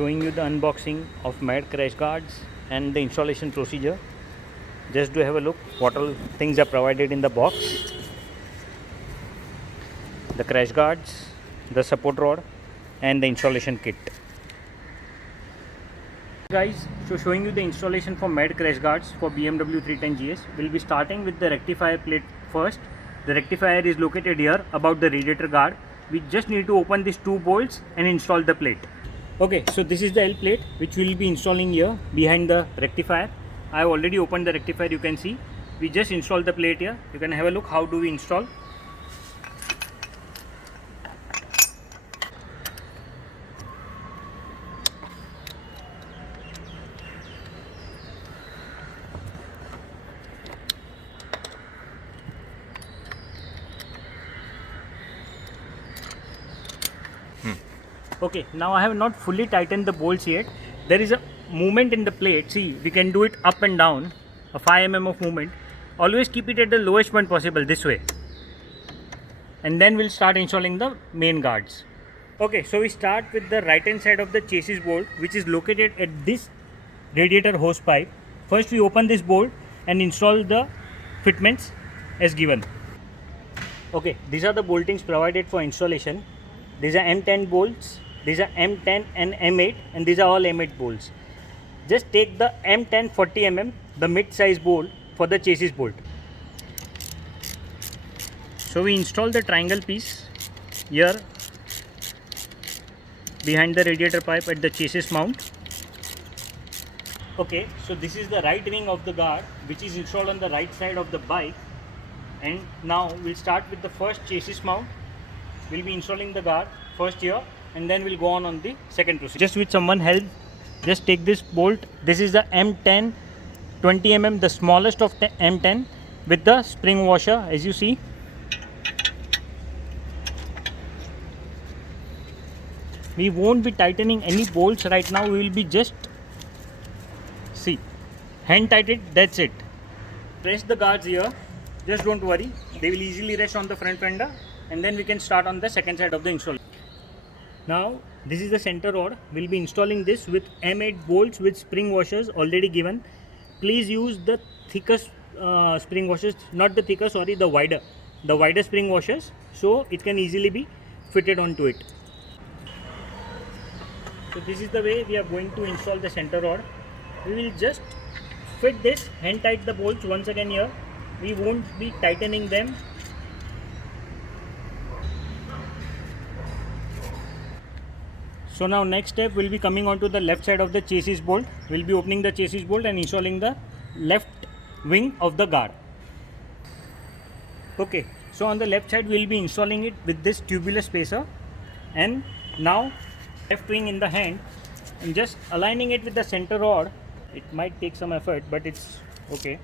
showing you the unboxing of mad crash guards and the installation procedure. Just to have a look what all things are provided in the box. The crash guards, the support rod and the installation kit. Guys, so showing you the installation for mad crash guards for BMW 310 GS. We'll be starting with the rectifier plate first. The rectifier is located here above the radiator guard. We just need to open these two bolts and install the plate. Okay, so this is the L plate which we will be installing here behind the rectifier. I have already opened the rectifier, you can see. We just installed the plate here. You can have a look how do we install. Okay, now I have not fully tightened the bolts yet. There is a movement in the plate. See, we can do it up and down, a 5 mm of movement. Always keep it at the lowest point possible, this way. And then we'll start installing the main guards. Okay, so we start with the right hand side of the chassis bolt, which is located at this radiator hose pipe. First we open this bolt and install the fitments as given. Okay, these are the boltings provided for installation. These are M10 bolts. These are M10 and M8, and these are all M8 bolts. Just take the M10 40 mm, the mid-size bolt for the chassis bolt. So we install the triangle piece here behind the radiator pipe at the chassis mount. Okay, so this is the right wing of the guard which is installed on the right side of the bike. And now we'll start with the first chassis mount. We'll be installing the guard first here, and then we'll go on the second procedure. Just with someone help, just take this bolt. This is the M10 20 mm, the smallest of the M10 with the spring washer, as you see. We won't be tightening any bolts right now. We will be just hand tight it, that's it. Press the guards here, just don't worry, they will easily rest on the front fender, and then we can start on the second side of the installation. Now this is the center rod. We'll be installing this with M8 bolts with spring washers already given. Please use the thickest spring washers, not the thicker, sorry, the wider spring washers, so it can easily be fitted onto it. So this is the way we are going to install the center rod. We will just fit this, hand tight the bolts once again here. We won't be tightening them. So now next step will be coming onto the left side of the chassis bolt. We'll be opening the chassis bolt and installing the left wing of the guard. Okay, so on the left side we'll be installing it with this tubular spacer, and now left wing in the hand and just aligning it with the center rod. It might take some effort, but it's okay.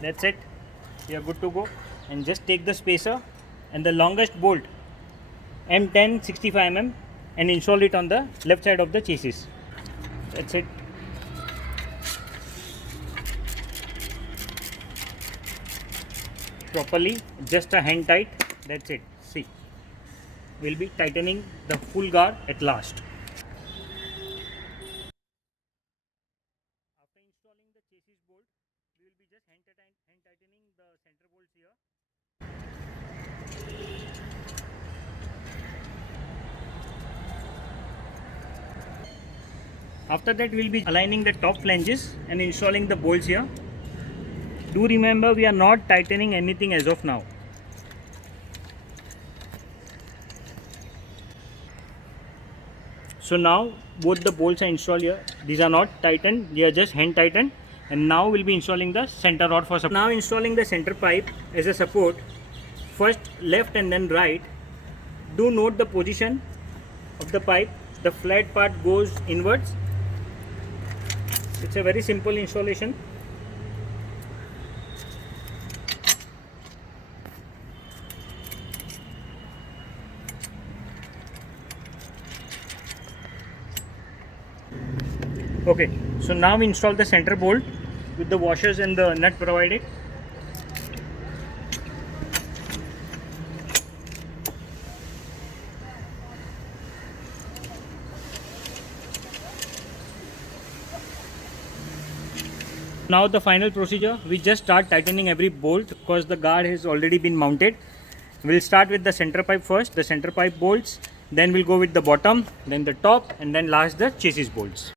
That's it, we are good to go. And just take the spacer and the longest bolt M10 65 mm and install it on the left side of the chassis. That's it. Properly, just a hand tight, that's it. See, we'll be tightening the full guard at last. After installing the chassis bolt, we will be just hand tightening the center bolts here. After that, we will be aligning the top flanges and installing the bolts here. Do remember, we are not tightening anything as of now. So now both the bolts are installed here. These are not tightened, they are just hand tightened. And now we'll be installing the center rod for support. Now installing the center pipe as a support. First left and then right. Do note the position of the pipe. The flat part goes inwards. It's a very simple installation. Okay, so now we install the center bolt with the washers and the nut provided. Now the final procedure, we just start tightening every bolt because the guard has already been mounted. We'll start with the center pipe first, the center pipe bolts, then we'll go with the bottom, then the top, and then last the chassis bolts.